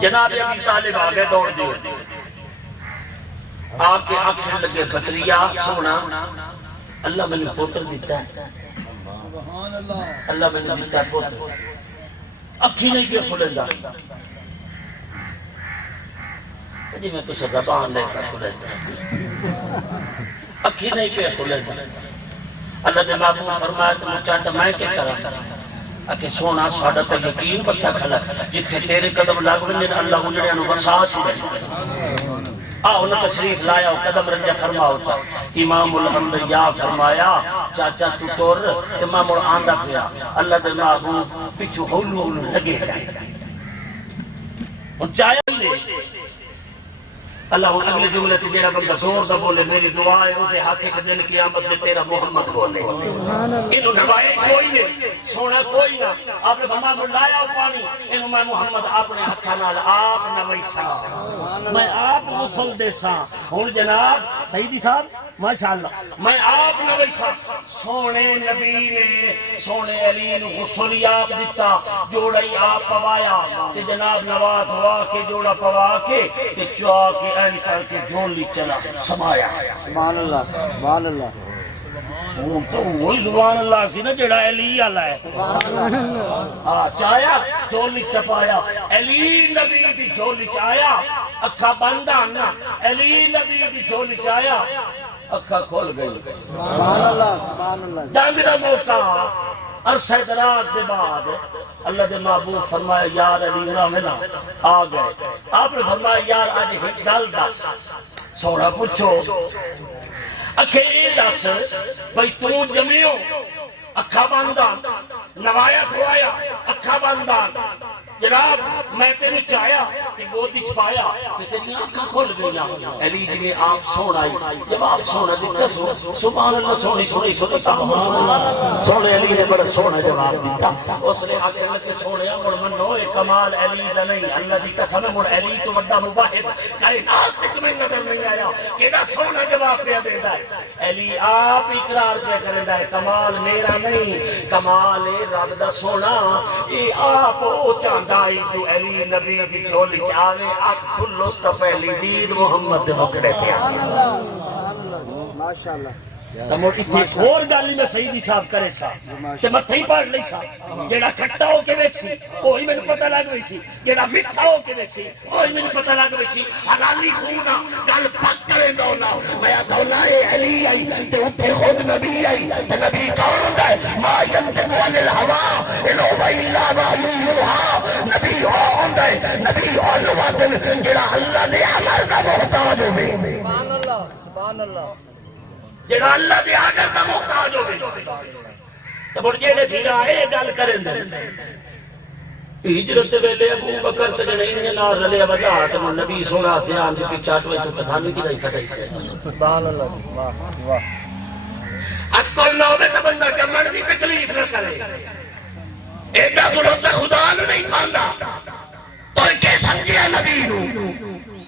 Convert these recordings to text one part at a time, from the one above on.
جناب ابی طالب آگے دوڑ دیو آپ کے آنکھیں لگے بطریا سونا اللہ میں نے پوتر دیتا ہے اللہ میں نے دیتا ہے پوتر اکھی نہیں کیا کھلندا جی میں تو زبان لے کر کھلندا اکھی نہیں کیا کھلندا اللہ دے محبوب فرمایا تو چاچا میں کیا کرا کہ سونا ساڈا تے یقین بچا کھلا جتھے تیرے قدم لگ ونے اللہ اجڑیاں نو وسا چھڑے آؤ نہ تشریف لایا قدم رنجا فرماؤ چا امام الانبیاء فرمایا چاچا تو ٹور تے میں مڑ آندا پیا اللہ دے محبوب پیچھے ہولو ہولو لگے ہن چایا لے اللہ اگلے جملے تے جڑا بندہ زور دا بولے میری دعا ہے او دے حق وچ دل قیامت دے تیرا محمد بولے اینو نوائے کوئی نہیں سونا کوئی نہ آپ نے فرمایا ملایا پانی اینو میں محمد اپنے ہتھاں نال آپ نویسا میں آپ غسل دیسا ہن جناب سیدی صاحب ماشاءاللہ میں آپ نویسا سونے نبی نے سونے علی نو غسل آپ دیتا جوڑا ہی آپ پوایا تے جناب نوا دھوا کے جوڑا پوا کے تے چوا کے این کر کے جولی چلا سمایا سبحان اللہ سبحان اللہ تو وہی سبحان اللہ سی نا جڑا علی آلہ ہے چایا جولی چپایا علی نبی دی جولی چایا اکھا بندہ نا علی نبی دی جولی چایا اکھا کھول گئی سبحان اللہ جنگ دا موقع عرصہ دراز دے بعد اللہ دے محبوب فرمایا یار علی انہاں میں نا آ گئے آپ نے فرمایا یار آج ایک گل دس سونا پوچھو اکھے اے دس بھئی تو جمیو اکھا باندھا نوایا دھوایا اکھا باندھا جناب میں تیرے چاہیا کہ گودی چھپایا کہ تیری آنکھاں کھول گئیاں علی جی میں آپ سونا آئی جب آپ سونا دیتا سبحان اللہ سونی سونی سونی سونے علی نے بڑا سونا جواب دیتا اس نے آکے لگے سونے مڑ منو کمال علی دا نہیں اللہ دی قسم مڑ علی تو وڈا مواحد کائنات تک تمہیں نظر نہیں آیا کہ نہ سونا جواب پہ دیتا ہے علی آپ اقرار کیا کرتا ہے کمال میرا نہیں کمال رب دا سونا اے آپ او چاندہ دائی جو علی نبی دی جھولی چاہوے اک کھلو ستا پہلی دید محمد دے مکڑے پہ ماشاءاللہ تمور اتھے اور گالی میں سیدی صاحب کرے سا کہ متھے ہی پاڑ لئی سا جیڑا کھٹا ہو کے بیٹھ سی کوئی میں نے پتہ لگ گئی سی جیڑا مٹھا ہو کے بیٹھ سی کوئی میں نے پتہ لگ گئی سی حلالی خونا گل پک کریں دونا میں دونا اے علی آئی تے اتھے خود نبی آئی تے نبی کون ہے ما ینتق عن الہوا ان هو الا وحی یوحی نبی کون ہے نبی اول وطن جیڑا اللہ دے امر کا محتاج ہوے سبحان اللہ سبحان اللہ جڑا اللہ دے آگر کا محتاج ہوئے تو بڑھ جیڑے پھیرا اے گل کریں دے ہجرت ویلے ابو بکر تے جڑے انہیں نار رلے وجہ تو نبی سونا تے آن دی پچاٹ ہوئے تو تسانی کی نہیں فتح سے سبحان اللہ واہ واہ اکل نو میں تو بندہ جمن بھی تکلیف نہ کرے ایڈا سنو تے خدا نو نہیں کھاندا تو کے سمجھے نبی نو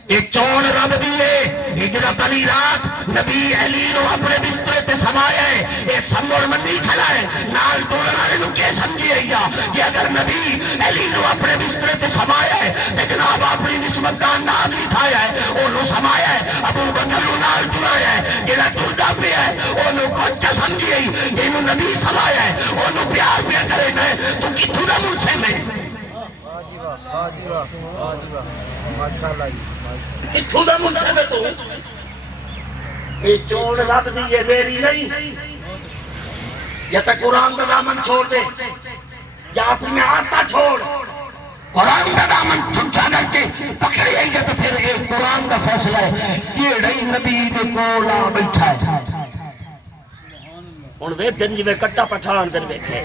یہ چون رب دیئے ہجرت علی رات نبی علی نو اپنے بسترے تے سمایا ہے یہ سمور منی کھلا ہے نال دولارے نو کے سمجھے گیا کہ اگر نبی علی نو اپنے بسترے تے سمایا ہے تے جناب اپنی نسبت کا انداز اٹھایا ہے انہوں سمایا ہے ابو بکر نو نال دلایا ہے جنہا ترجا پہ ہے انہوں کچھ سمجھے گئی کہ انہوں نبی سمایا ہے انہوں پیار پہ کرے گئے تو کتھو دا ملسے میں کتھو دا ملسے میں تو یہ چون رب دی یہ میری نہیں یا تا قرآن کا دامن چھوڑ دے یا اپنی آتا چھوڑ قرآن کا دامن چھوڑا کر کے پکڑے گا تو پھر ایک قرآن کا فیصلہ ہے یہ رہی نبی دے کولا بیٹھا ہے ان وے دن جی میں کٹا پٹھان در بیکھے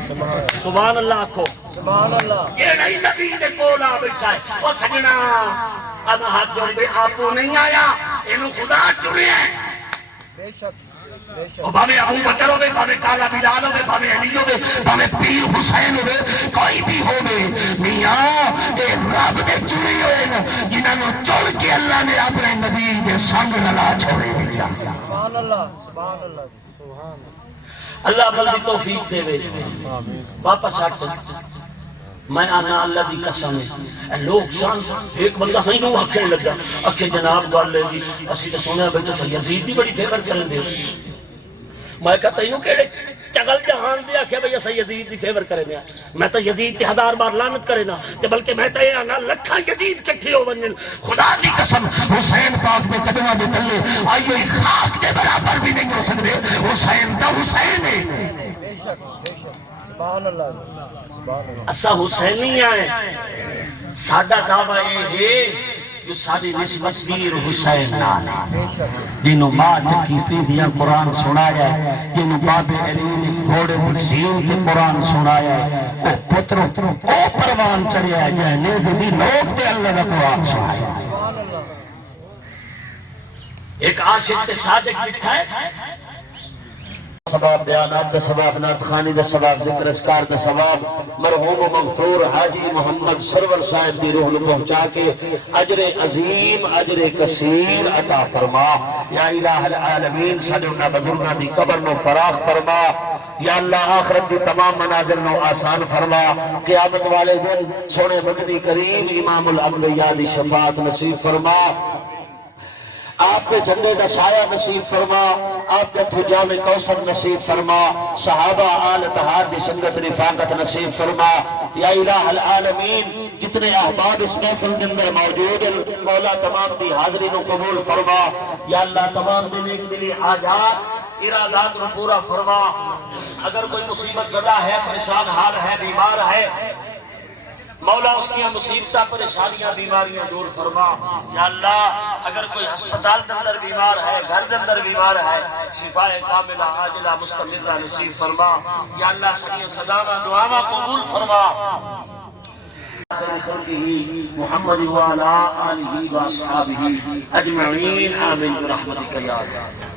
سبحان اللہ آکھو سبحان اللہ یہ نہیں نبی دے کولا بیٹھا ہے وہ سجنا انا ہاتھ جوڑ بے آپو نہیں آیا انہوں خدا چنے ہیں بے شک بے شک وہ بھامے ابو بکر ہوئے بھامے کالا بلال ہوئے بھامے علی ہوئے بھامے پیر حسین ہوئے کوئی بھی ہوئے میاں اے رب دے چنے ہوئے جنہاں نو چڑ کے اللہ نے اپنے نبی دے سنگ نلا چھوڑے سبحان اللہ سبحان اللہ سبحان اللہ اللہ بلدی توفیق دے وے واپس ہٹ میں آنا اللہ دی قسم ہے لوگ شان ایک بندہ ہی نو آکھنے لگا اکھے جناب گل لے گی اسی تے سونے بھئی تو یزید دی بڑی فیور کریں دے میں کہتا ہی نو کیڑے چگل جہان دیا کہ بھئی اسا یزید دی فیور کریں گے میں تو یزید تی 1000 بار لعنت کرے نا تے بلکہ میں تو یہ آنا لکھا یزید کٹھی ہو ونجن خدا دی قسم حسین پاک میں قدمہ دے تلے آئیو ایک خاک دے برابر بھی نہیں ہو سکتے حسین دا حسین ہے بے شک سبحان اللہ سبحان اللہ اسا حسینی آئے سادہ دعویٰ یہ ہے جو ساری نسبت پیر حسین نانا جنہوں ماں چکی پی دیا قرآن سنایا جنہوں باب عرین گھوڑے برسین کے قرآن سنایا او پتروں او پروان چڑھیا ہے نیزی بھی لوگ دے اللہ کا قرآن سنایا سبحان اللہ ایک عاشق تے صادق بٹھا ہے سباب بیانات دا سباب نات خانی دا سباب ذکر اسکار دا سباب مرحوم و مغفور حاجی محمد سرور صاحب دی روح نو پہنچا کے اجر عظیم اجر کثیر عطا فرما یا الہ العالمین سجنہ بزرگاں دی قبر نو فراغ فرما یا اللہ آخرت دی تمام منازل نو آسان فرما قیامت والے دن سونے مدنی کریم امام الانبیاء دی شفاعت نصیب فرما آپ کے جھنڈے کا سایہ نصیب فرما آپ کے تھجام کوثر نصیب فرما صحابہ آل طہار دی سنگت رفاقت نصیب فرما یا الہ العالمین جتنے احباب اس محفل کے اندر موجود ہیں مولا تمام دی حاضری نو قبول فرما یا اللہ تمام دی نیک دلی حاجات ارادات نو پورا فرما اگر کوئی مصیبت زدہ ہے پریشان حال ہے بیمار ہے مولا اس کی مصیبتہ پریشانیاں بیماریاں دور فرما یا اللہ اگر کوئی ہسپتال کے اندر بیمار ہے گھر کے اندر بیمار ہے شفاء کاملہ عاجلہ مستمرہ نصیب فرما یا اللہ سنی صداوہ دعاوہ قبول فرما محمد وعلا آلہ واصحابہ اجمعین آمین برحمتک یا اللہ